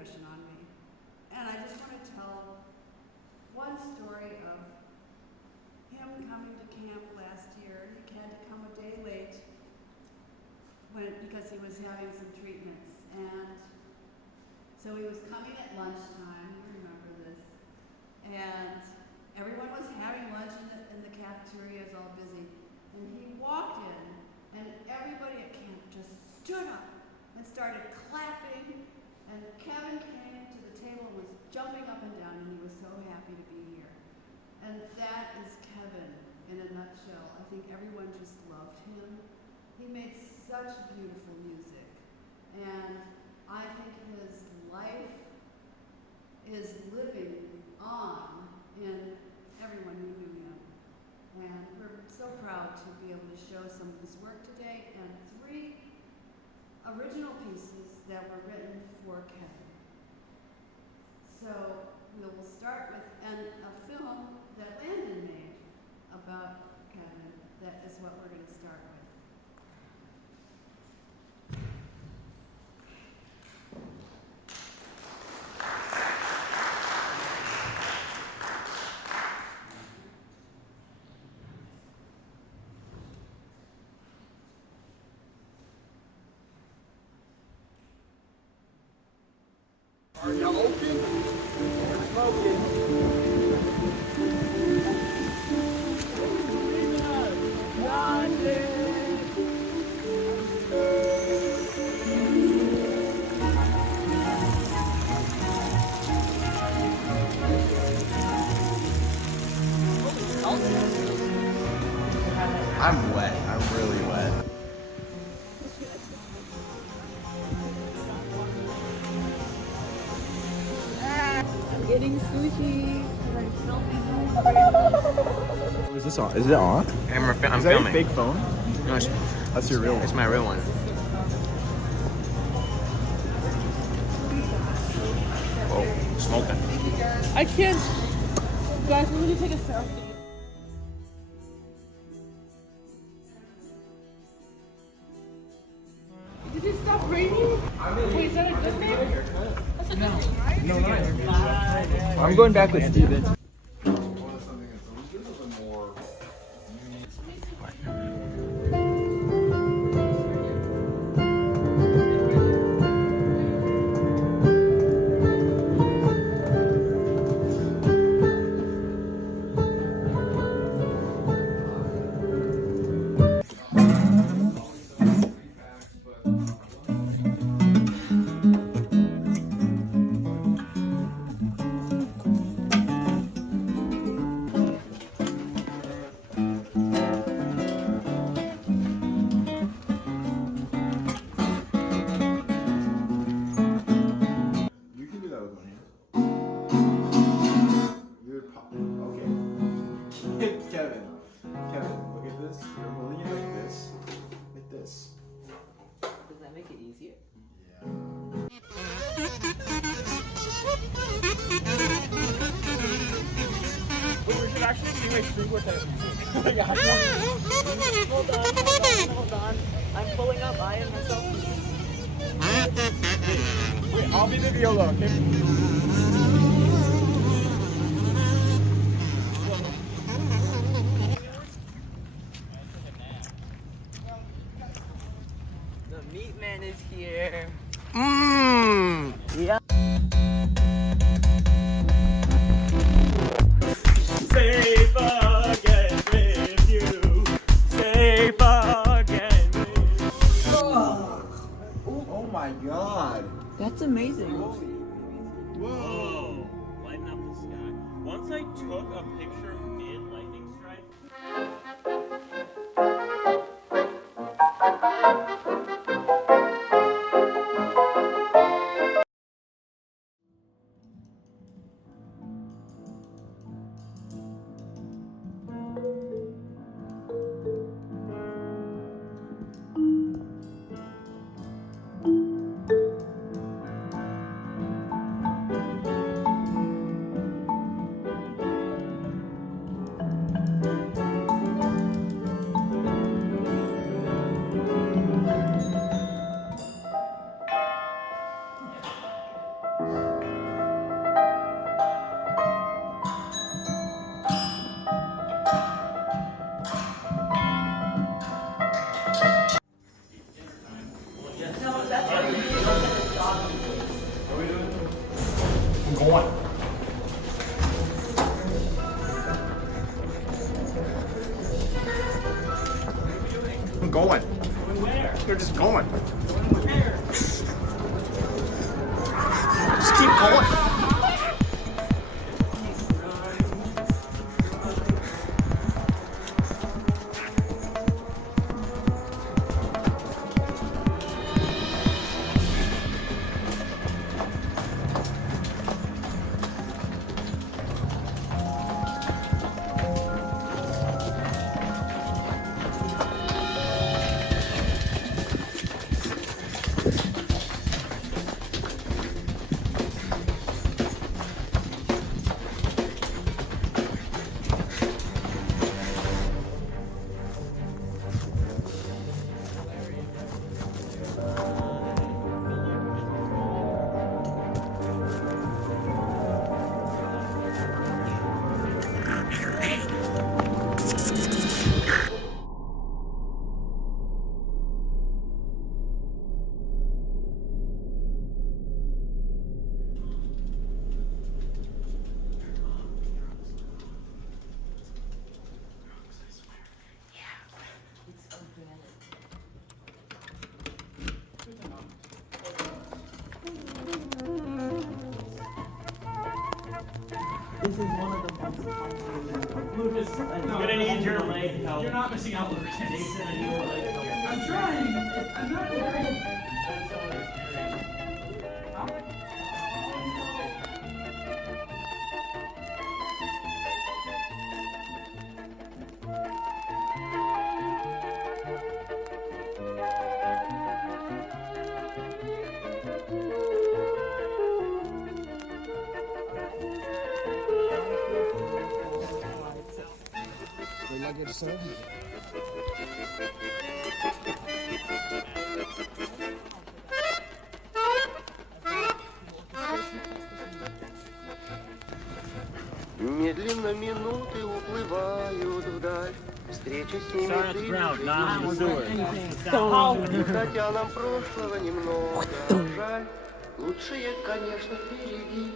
impression on me. And I just want to tell one story of him coming to camp last year. He had to come a day late because he was having some treatments. And so he was coming at lunchtime, you remember this, and everyone was having lunch in the cafeteria, is all busy. And he walked in, and everybody at camp just stood up and started clapping. And Kevin came to the table and was jumping up and down, and he was so happy to be here. And that is Kevin in a nutshell. I think everyone just loved him. He made such beautiful music. And I think his life is living on in everyone who knew him. And we're so proud to be able to show some of his work today and 3 original pieces that were written for Kevin. So we'll start with a film that Landon made about Kevin. That is what we're going to start with. Are you open? We're smoking. I'm wet. I'm really wet. Getting sushi. I'm filming. Is this on? Is it on? I'm Is that filming. a fake phone? No, That's your real one. it's my real one. Whoa, smoking. I can't. Guys, we need to take a selfie. Did it stop raining? Wait, is that a good thing? That's a good thing, right? No, I'm going back with Steven. Kevin, look at this. You're holding it like this. Like this. Does that make it easier? Yeah. We should actually see my stream with it. Hold on. I'm pulling up. I am myself. Wait, I'll be the viola, okay? The meat man is here. Mmm. Yeah. Safe again with you. Safe again with you. Oh my god. That's amazing. Whoa. Lighten up the sky. Once I took a picture mid lightning strike. them going. Where? They're just going. Where? Just keep going. This is one of the Lucas, I'm gonna need your leg help. You're not missing out, Lucas. Jason, I need your leg help. I'm trying. I'm not very. That's so experience. Медленно минуты уплывают вдаль. Встреча с ними Start at the ground, not in the sewer. И хотя нам прошлого немного жаль, лучшее, конечно, впереди.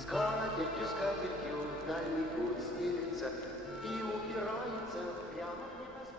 Скатертью, скатертью дальний путь стелится и упирается прямо в небосвод.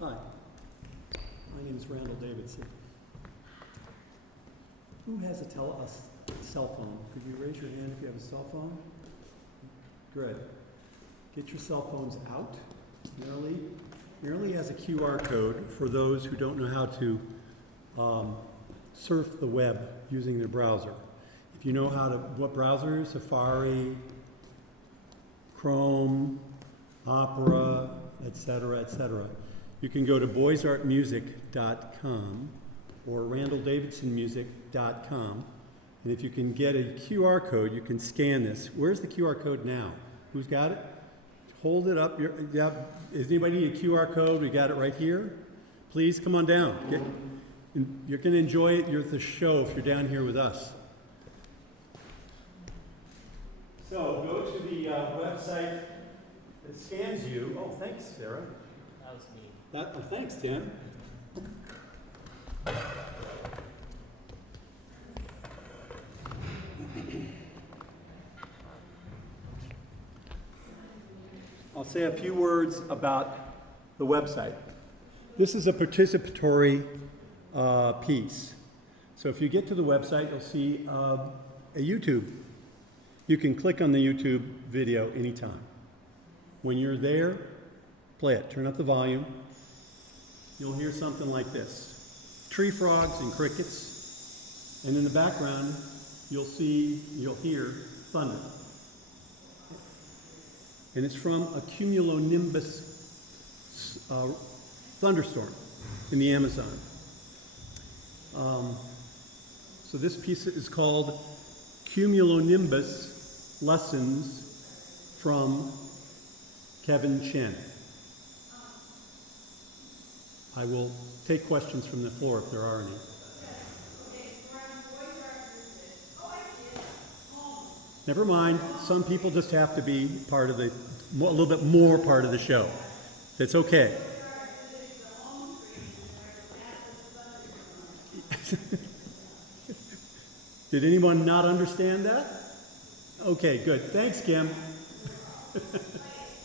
Hi, my name is Randall Davidson. Who has a cell phone? Could you raise your hand if you have a cell phone? Good. Get your cell phones out. Merely has a QR code for those who don't know how to surf the web using their browser. If you know what browser, Safari, Chrome, Opera, etc. You can go to boysartmusic.com or randalldavidsonmusic.com, and if you can get a QR code, you can scan this. Where's the QR code now? Who's got it? Hold it up. Does anybody need a QR code? We got it right here. Please come on down. You're going to enjoy it. You're at the show if you're down here with us. So go to the website that scans you. Oh, thanks, Sarah. That was me. Thanks, Tim. I'll say a few words about the website. This is a participatory piece. So if you get to the website, you'll see a YouTube. You can click on the YouTube video anytime. When you're there, play it. Turn up the volume. You'll hear something like this. Tree frogs and crickets. And in the background, you'll hear thunder. And it's from a cumulonimbus thunderstorm in the Amazon. So this piece is called Cumulonimbus Lessons from Kevin Chen. I will take questions from the floor if there are any. Never mind, some people just have to be part of a little bit more part of the show. That's okay. Did anyone not understand that? Okay, good. Thanks, Kim.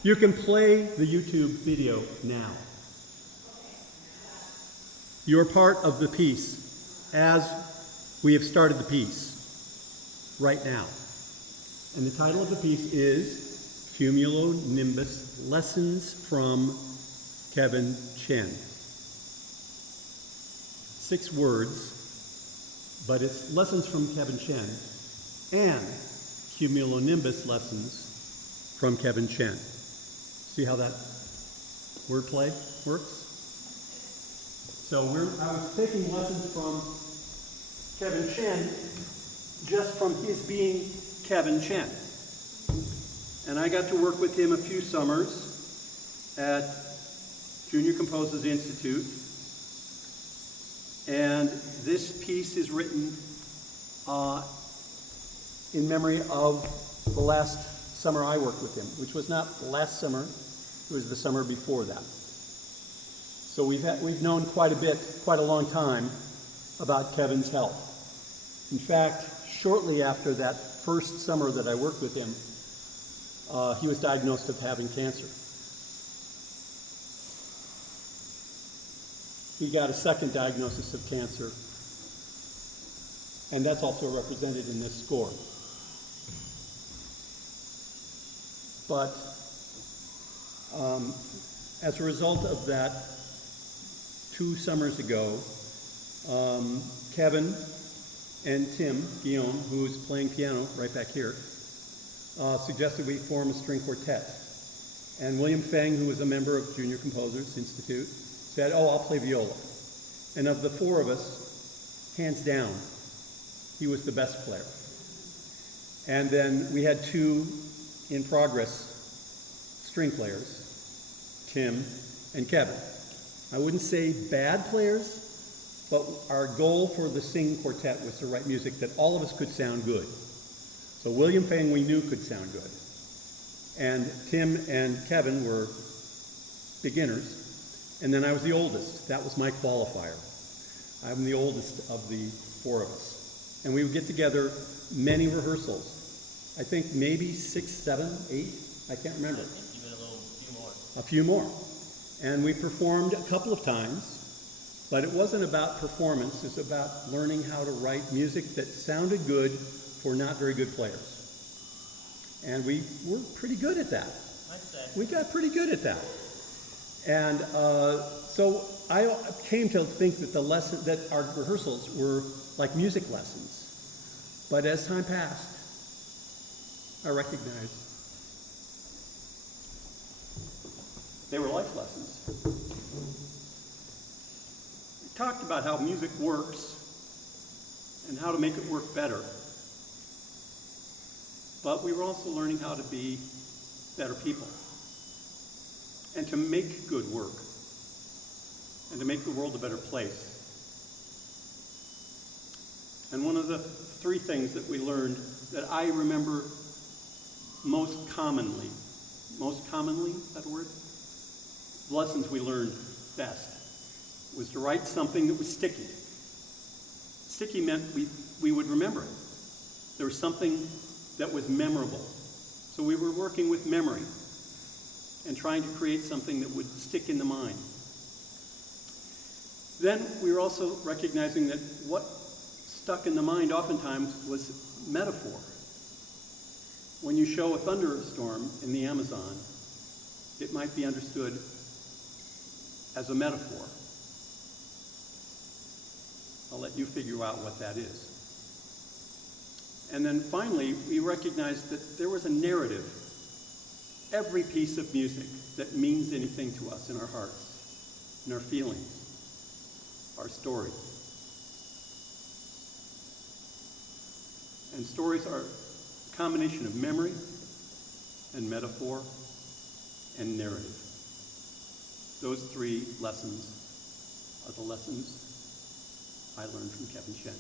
You can play the YouTube video now. You're part of the piece as we have started the piece right now. And the title of the piece is Cumulonimbus Lessons from Kevin Chen. 6 words, but it's lessons from Kevin Chen and cumulonimbus lessons from Kevin Chen. See how that wordplay works? So I was taking lessons from Kevin Chen just from his being Kevin Chen. And I got to work with him a few summers at Junior Composers Institute. And this piece is written in memory of the last summer I worked with him, which was not last summer, it was the summer before that. So we've known quite a long time about Kevin's health. In fact, shortly after that first summer that I worked with him, he was diagnosed with having cancer. He got a second diagnosis of cancer, and that's also represented in this score. But as a result of that, 2 summers ago, Kevin and Tim Guillaume, who's playing piano right back here, suggested we form a string quartet. And William Feng, who was a member of Junior Composers Institute, said, "Oh, I'll play viola." And of the 4 of us, hands down, he was the best player. And then we had 2 in-progress string players, Tim and Kevin. I wouldn't say bad players, but our goal for the singing quartet was to write music that all of us could sound good. So William Feng we knew could sound good. And Tim and Kevin were beginners. And then I was the oldest. That was my qualifier. I'm the oldest of the 4 of us. And we would get together many rehearsals. I think maybe 6, 7, 8, I can't remember. Even few more. A few more. And we performed a couple of times, but it wasn't about performance. It was about learning how to write music that sounded good for not very good players. And we were pretty good at that. I'd say. We got pretty good at that. And so I came to think that our rehearsals were like music lessons. But as time passed, I recognized they were life lessons. We talked about how music works and how to make it work better. But we were also learning how to be better people and to make good work and to make the world a better place. And one of the 3 things that we learned that I remember most commonly, is that a word? The lessons we learned best was to write something that was sticky. Sticky meant we would remember it. There was something that was memorable. So we were working with memory and trying to create something that would stick in the mind. Then we were also recognizing that what stuck in the mind oftentimes was metaphor. When you show a thunderstorm in the Amazon, it might be understood as a metaphor. I'll let you figure out what that is. And then finally, we recognized that there was a narrative. Every piece of music that means anything to us in our hearts, in our feelings, our stories. And stories are a combination of memory and metaphor and narrative. Those 3 lessons of the lessons I learned from Kevin Chen.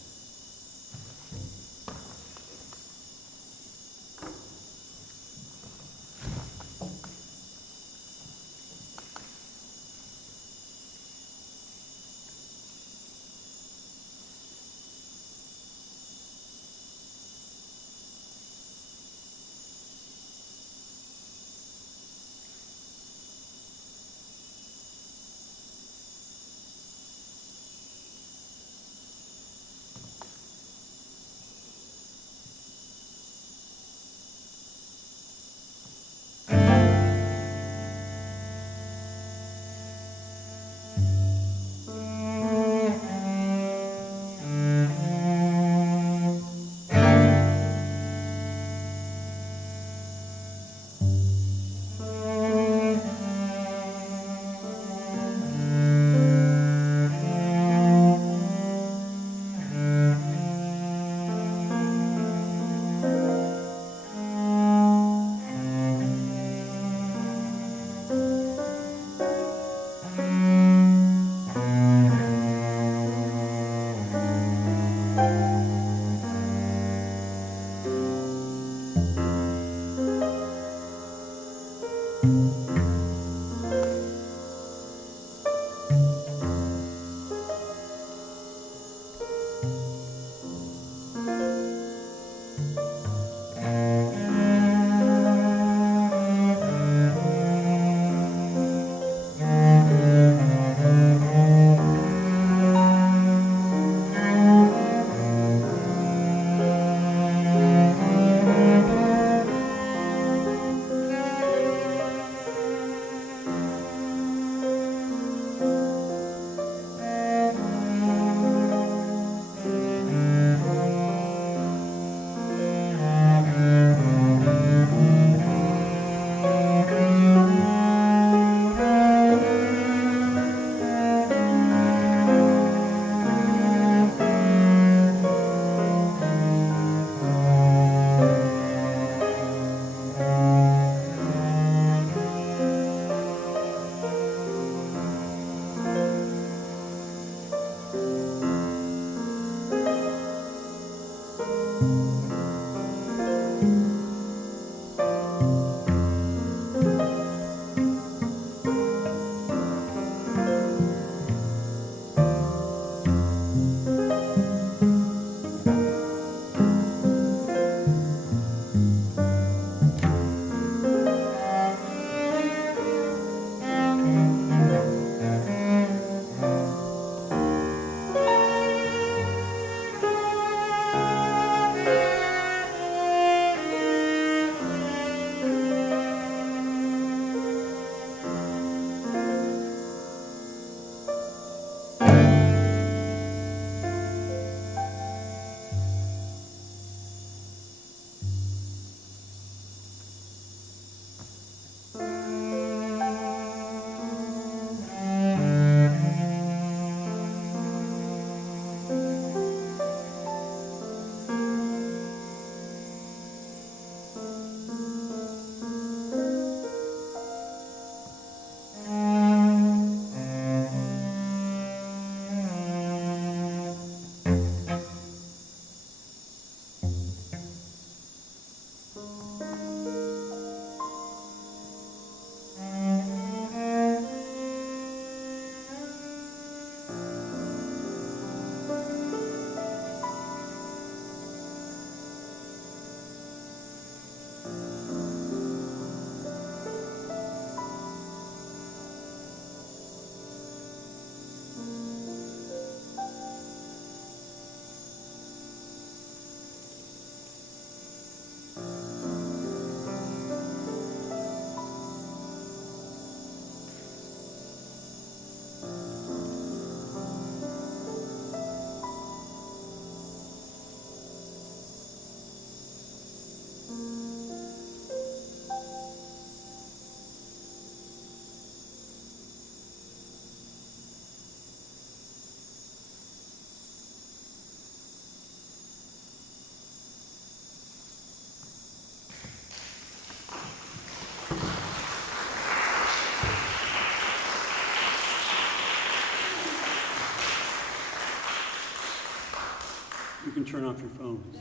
can turn off your phones.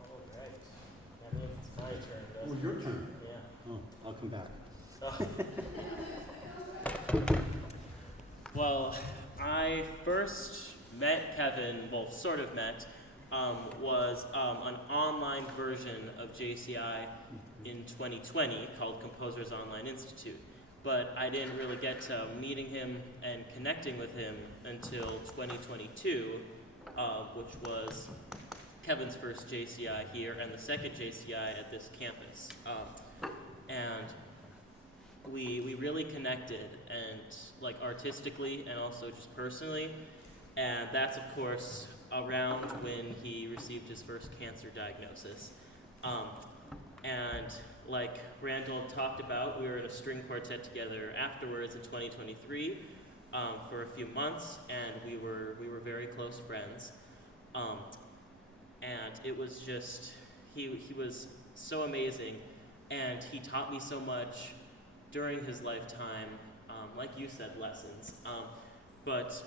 All right. That means it's my turn, Oh, doesn't your it? turn. Yeah. Oh, I'll come back. Well, I first met Kevin, well, sort of met, was an online version of JCI in 2020 called Composers Online Institute. But I didn't really get to meeting him and connecting with him until 2022, which was Kevin's first JCI here and the second JCI at this campus. And we really connected, and like artistically and also just personally. And that's of course around when he received his first cancer diagnosis. And like Randall talked about, we were in a string quartet together afterwards in 2023 for a few months, and we were very close friends. And it was just, he was so amazing, and he taught me so much during his lifetime, like you said, lessons. But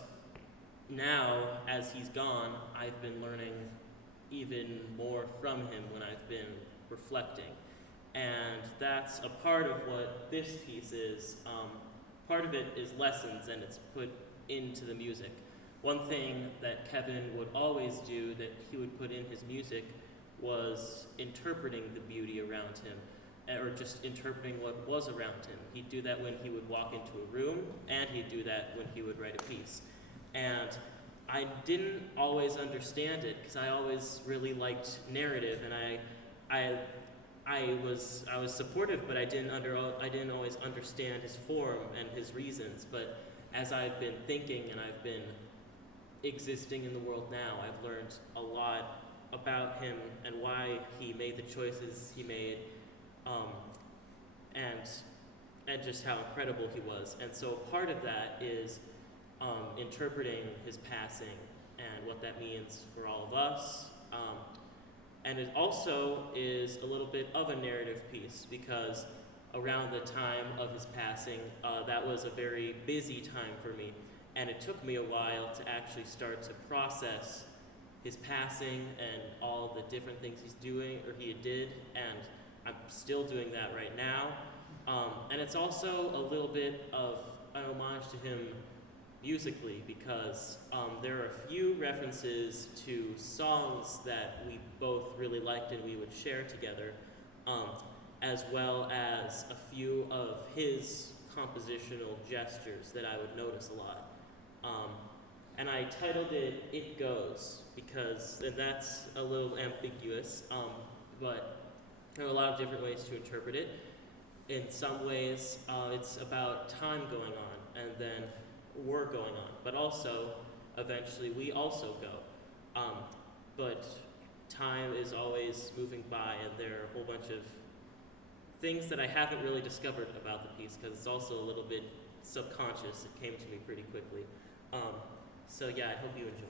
now, as he's gone, I've been learning even more from him when I've been reflecting. And that's a part of what this piece is. Part of it is lessons, and it's put into the music. One thing that Kevin would always do that he would put in his music was interpreting the beauty around him, or just interpreting what was around him. He'd do that when he would walk into a room, and he'd do that when he would write a piece. And I didn't always understand it, because I always really liked narrative, and I was supportive, but I didn't always understand his form and his reasons. But as I've been thinking and I've been existing in the world now, I've learned a lot about him and why he made the choices he made, and just how incredible he was. And so part of that is interpreting his passing and what that means for all of us. And it also is a little bit of a narrative piece, because around the time of his passing, that was a very busy time for me. And it took me a while to actually start to process his passing and all the different things he's doing, or he did, and I'm still doing that right now. And it's also a little bit of an homage to him musically, because there are a few references to songs that we both really liked and we would share together, as well as a few of his compositional gestures that I would notice a lot. And I titled it "It Goes" because that's a little ambiguous, but there are a lot of different ways to interpret it. In some ways, it's about time going on, and then we're going on, but also, eventually, we also go. But time is always moving by, and there are a whole bunch of things that I haven't really discovered about the piece, because it's also a little bit subconscious. It came to me pretty quickly. So yeah, I hope you enjoy.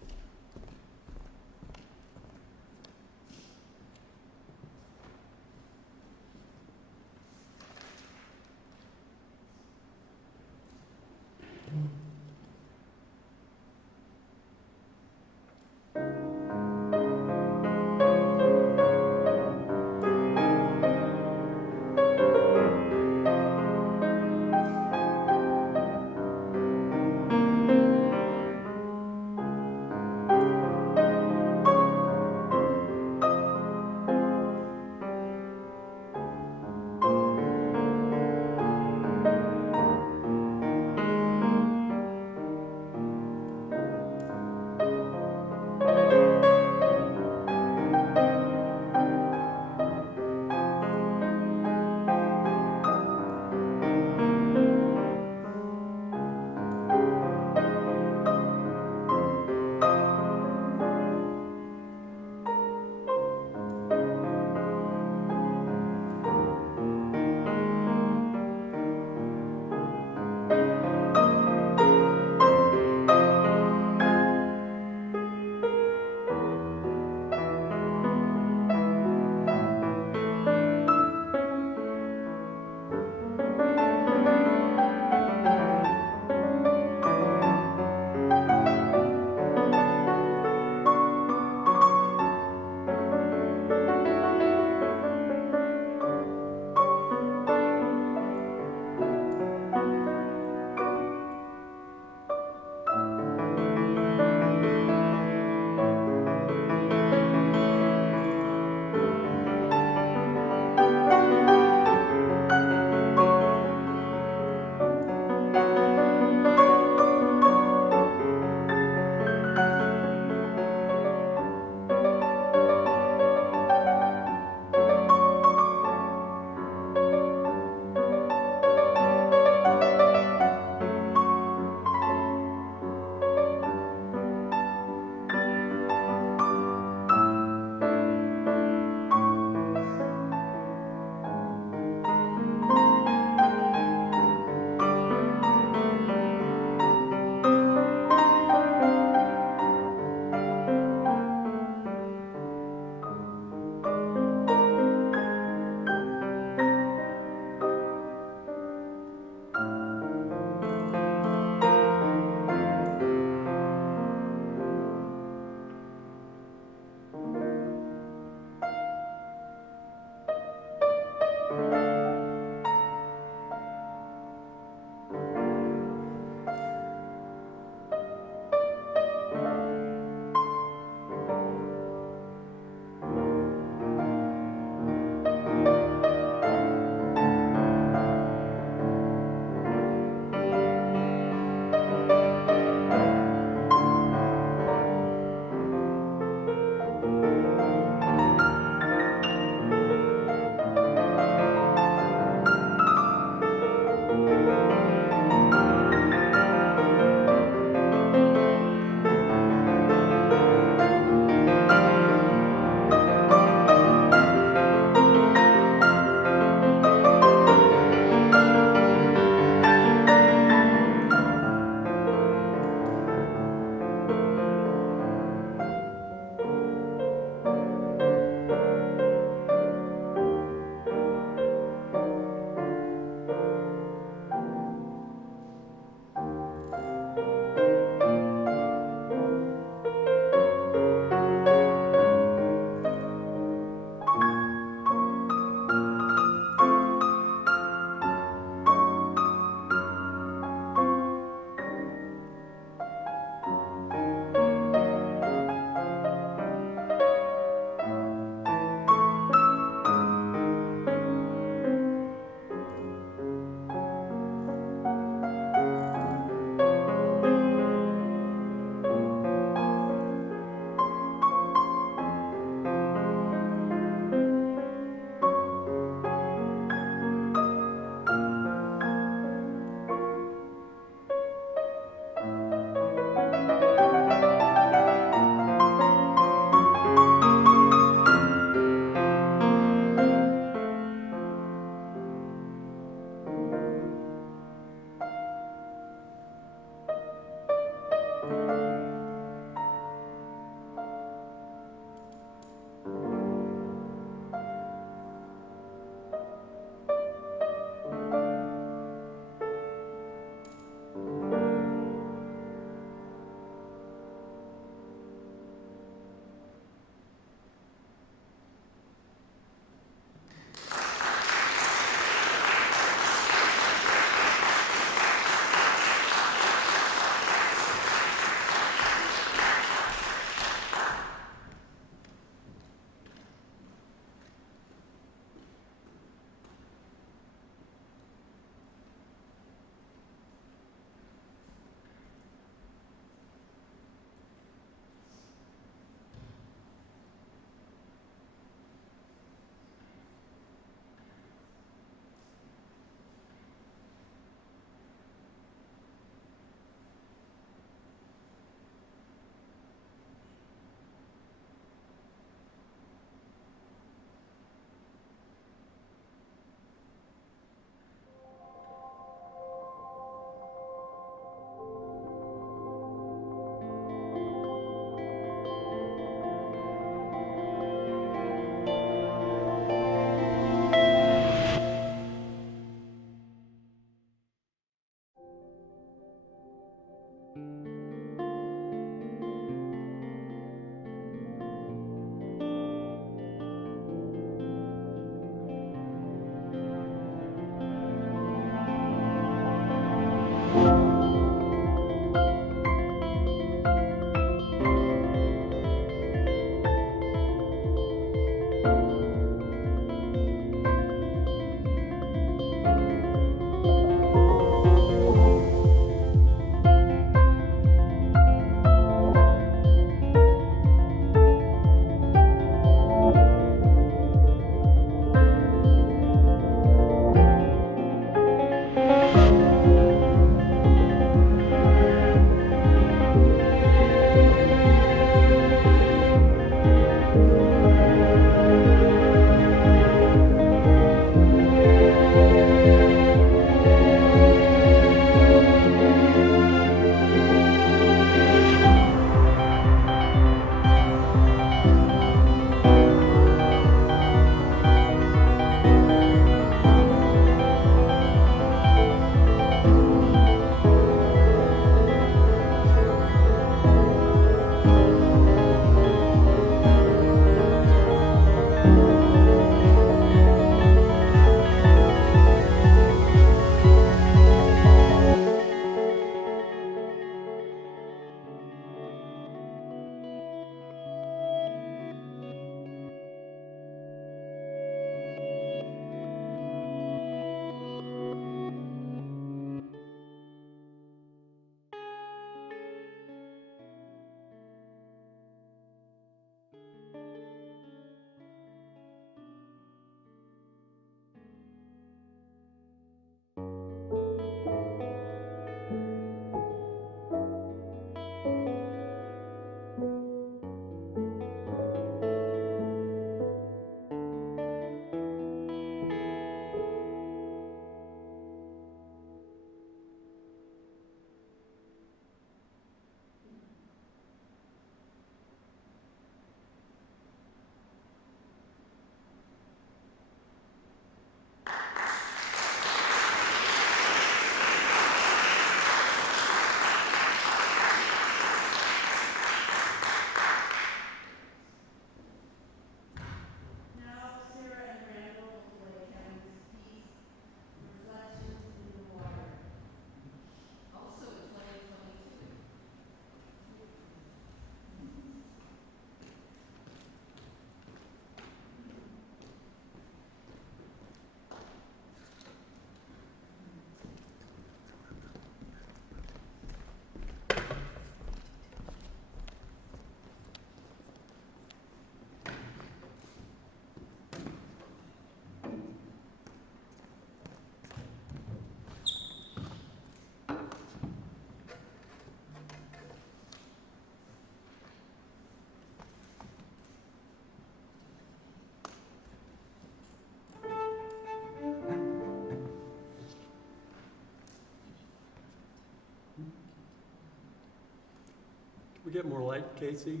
get more light, Casey?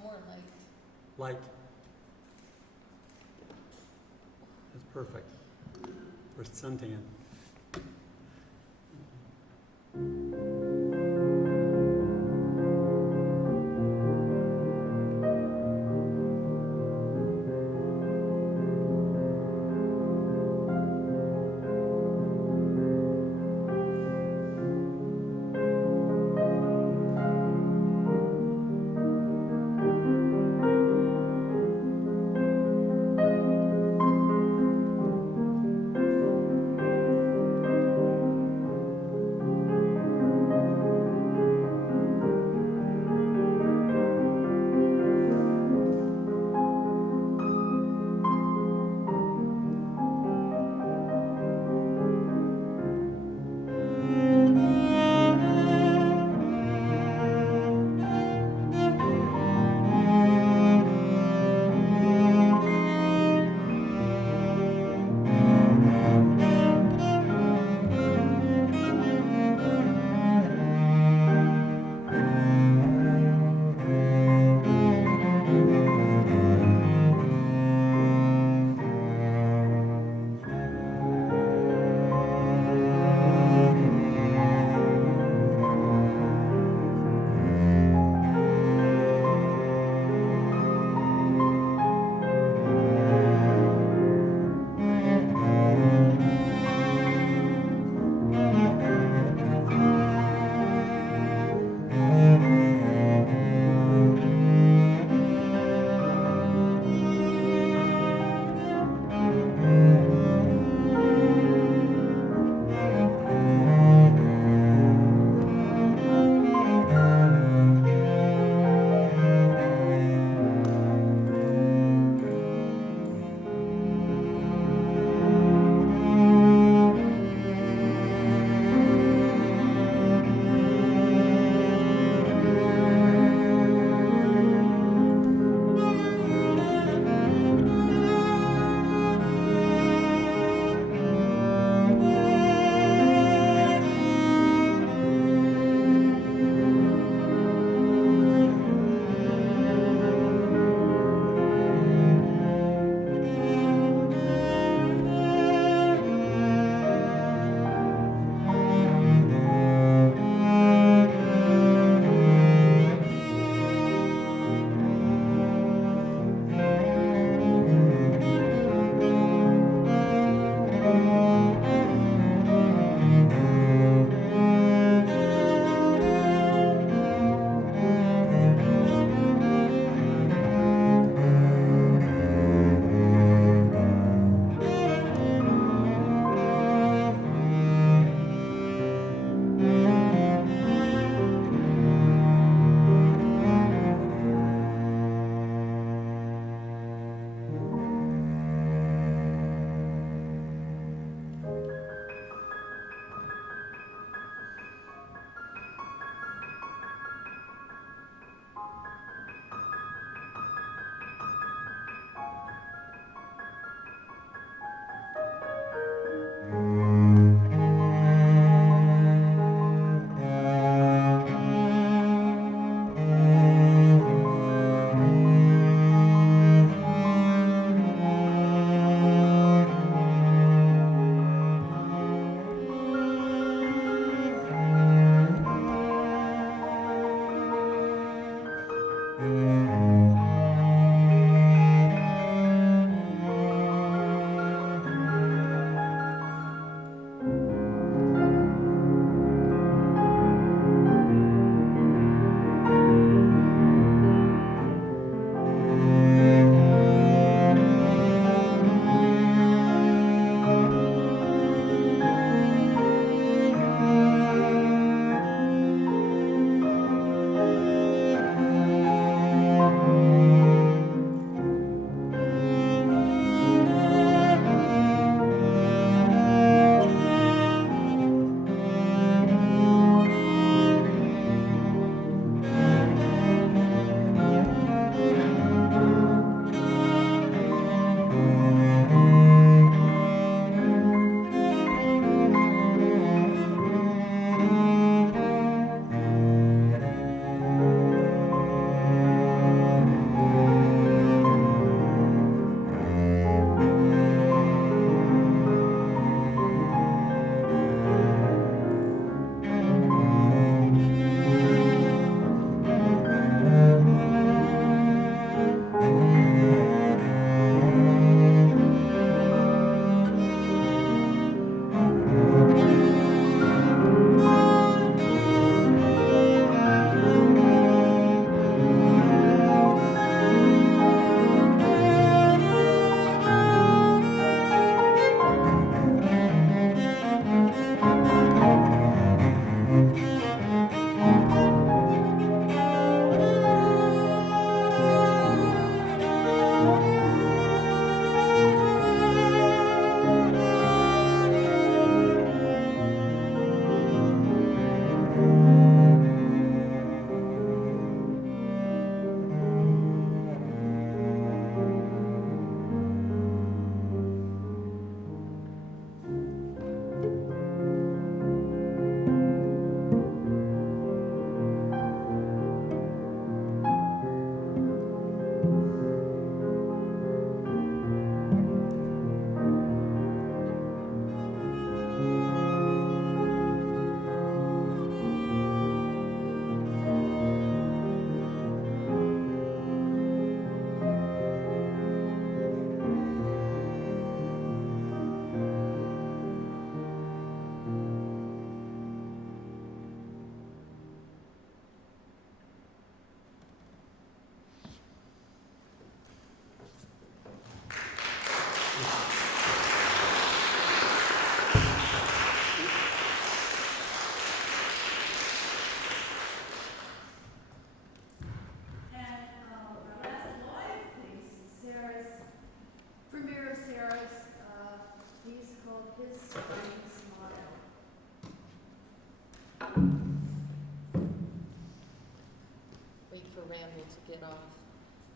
More light. Light. That's perfect. For suntan.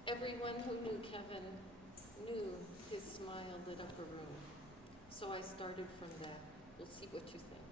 Everyone who knew Kevin knew his smile lit up a room. So I started from there. We'll see what you think.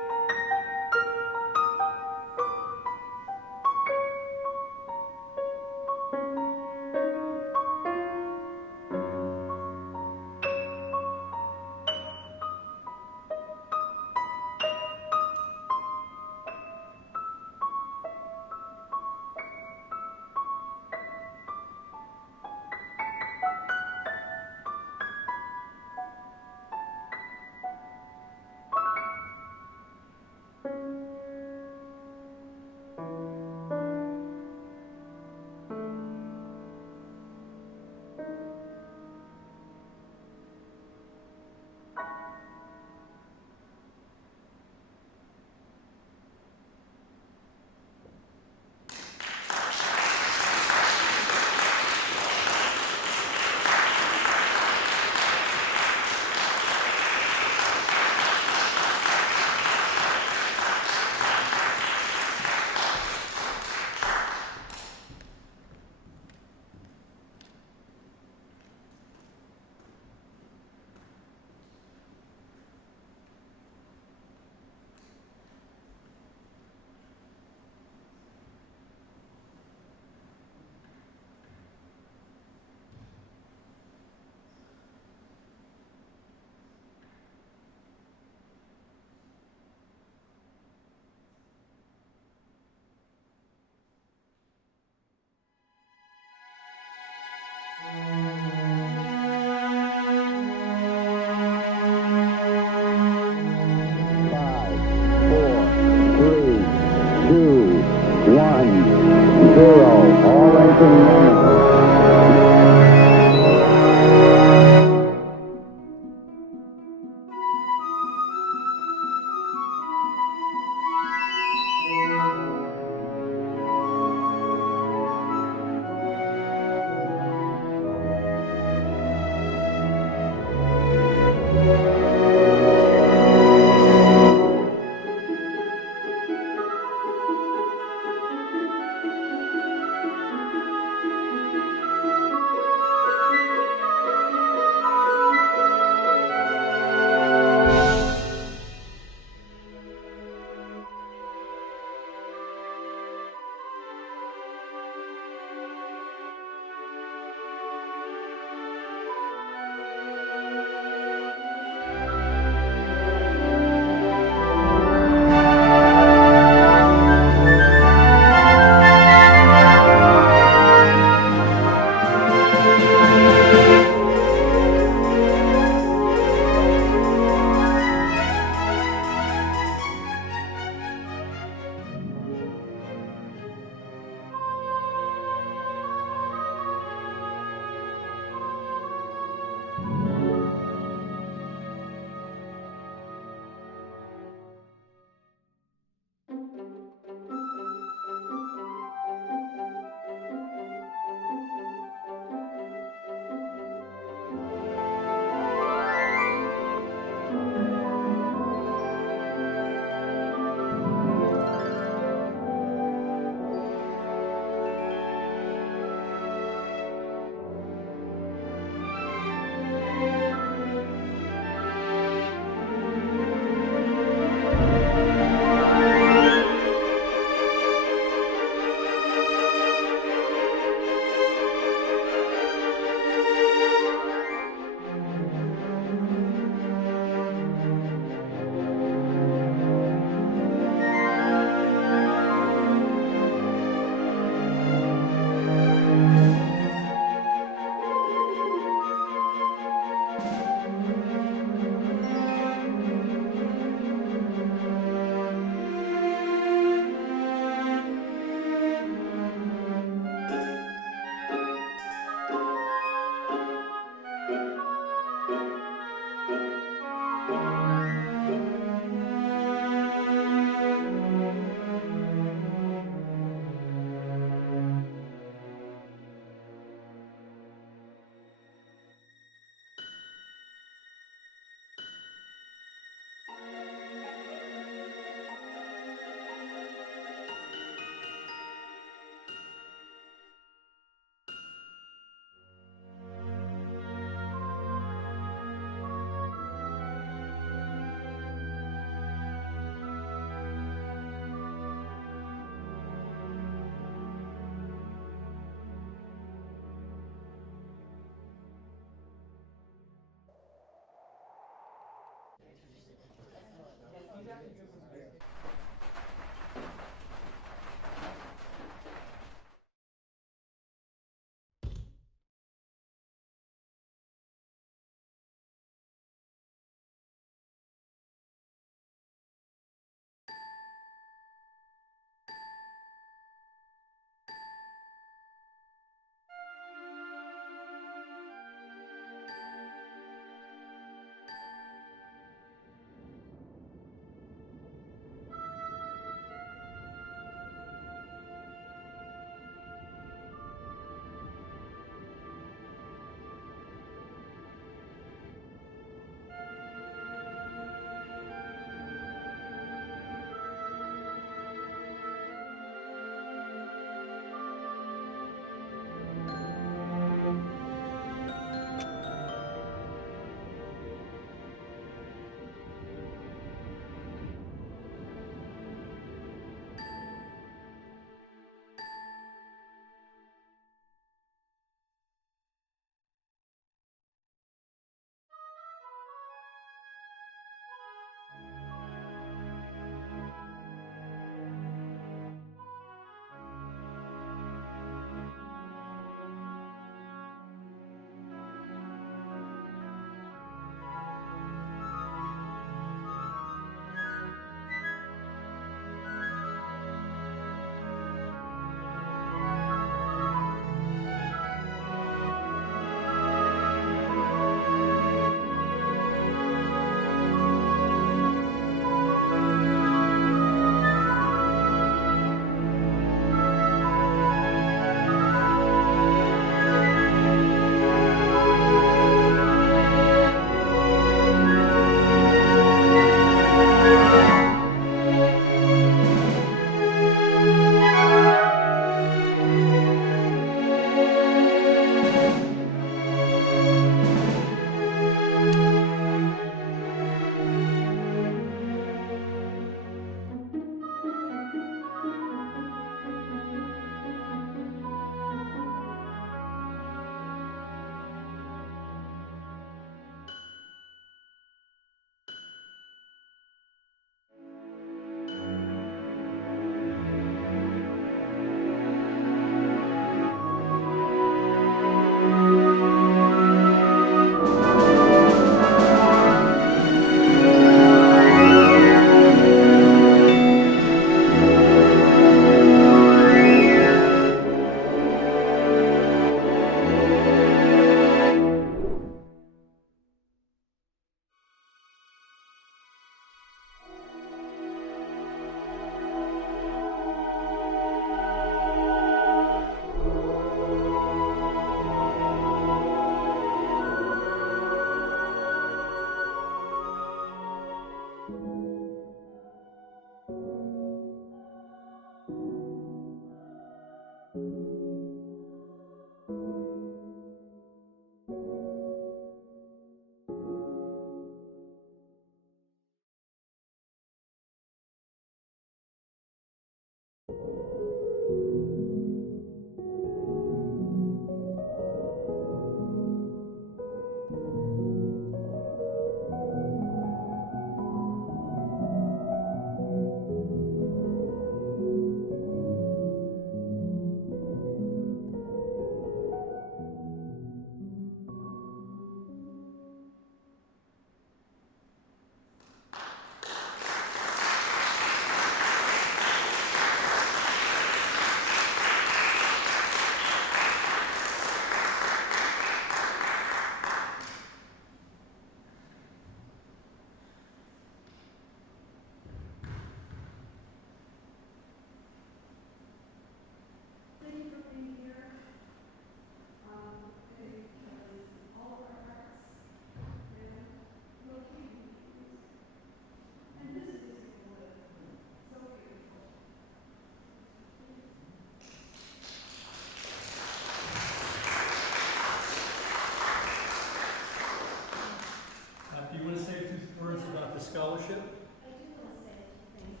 scholarship? I do want to say a few things.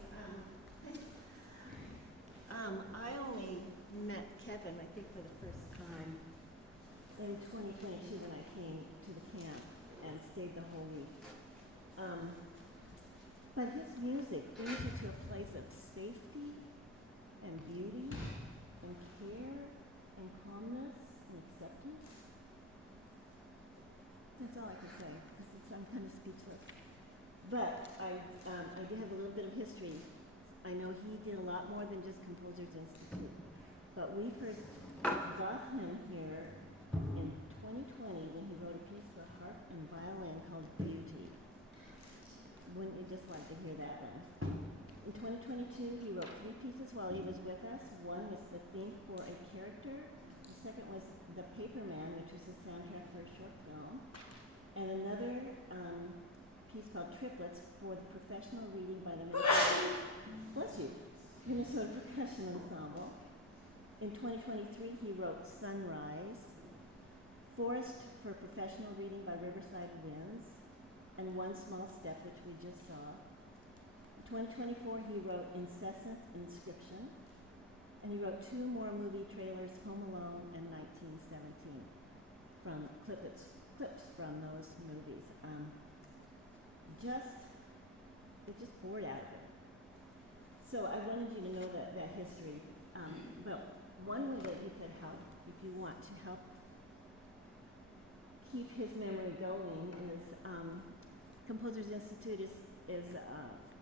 I only met Kevin, I think, for the first time in 2022 when I came to the camp and stayed the whole week. But his music brings you to a place of safety and beauty and care and calmness and acceptance. That's all I can say, because I'm kind of speechless. But I do have a little bit of history. I know he did a lot more than just Composers Institute. But we first got him here in 2020 when he wrote a piece for harp and violin called Beauty. Wouldn't you just like to hear that one? In 2022, he wrote 3 pieces while he was with us. One was the theme for a character. The second was The Paper Man, which was the soundtrack for a short film. And another piece called Triplets for the professional reading by the Minnesota Percussion Ensemble. In 2023, he wrote Sunrise, Forest for professional reading by Riverside Winds, and One Small Step, which we just saw. In 2024, he wrote Incessant Inscription, and he wrote 2 more movie trailers, Home Alone and 1917, from clips from those movies. It just poured out of it. So I wanted you to know that history. But one way that you could help, if you want to help keep his memory going, is Composers Institute is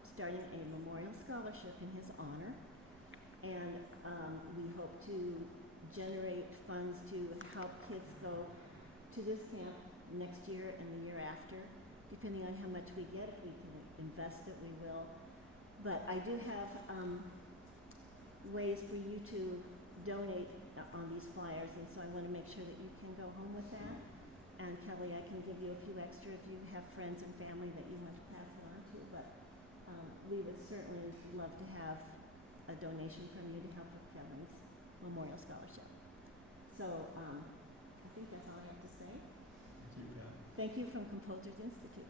starting a memorial scholarship in his honor, and we hope to generate funds to help kids go to this camp next year and the year after, depending on how much we get. If we can invest it, we will. But I do have ways for you to donate on these flyers, and so I want to make sure that you can go home with that. And Kelly, I can give you a few extra if you have friends and family that you want to pass it on to, but we would certainly love to have a donation from you to help with Kevin's memorial scholarship. So I think that's all I have to say. Thank you, yeah. Thank you from Composers Institute.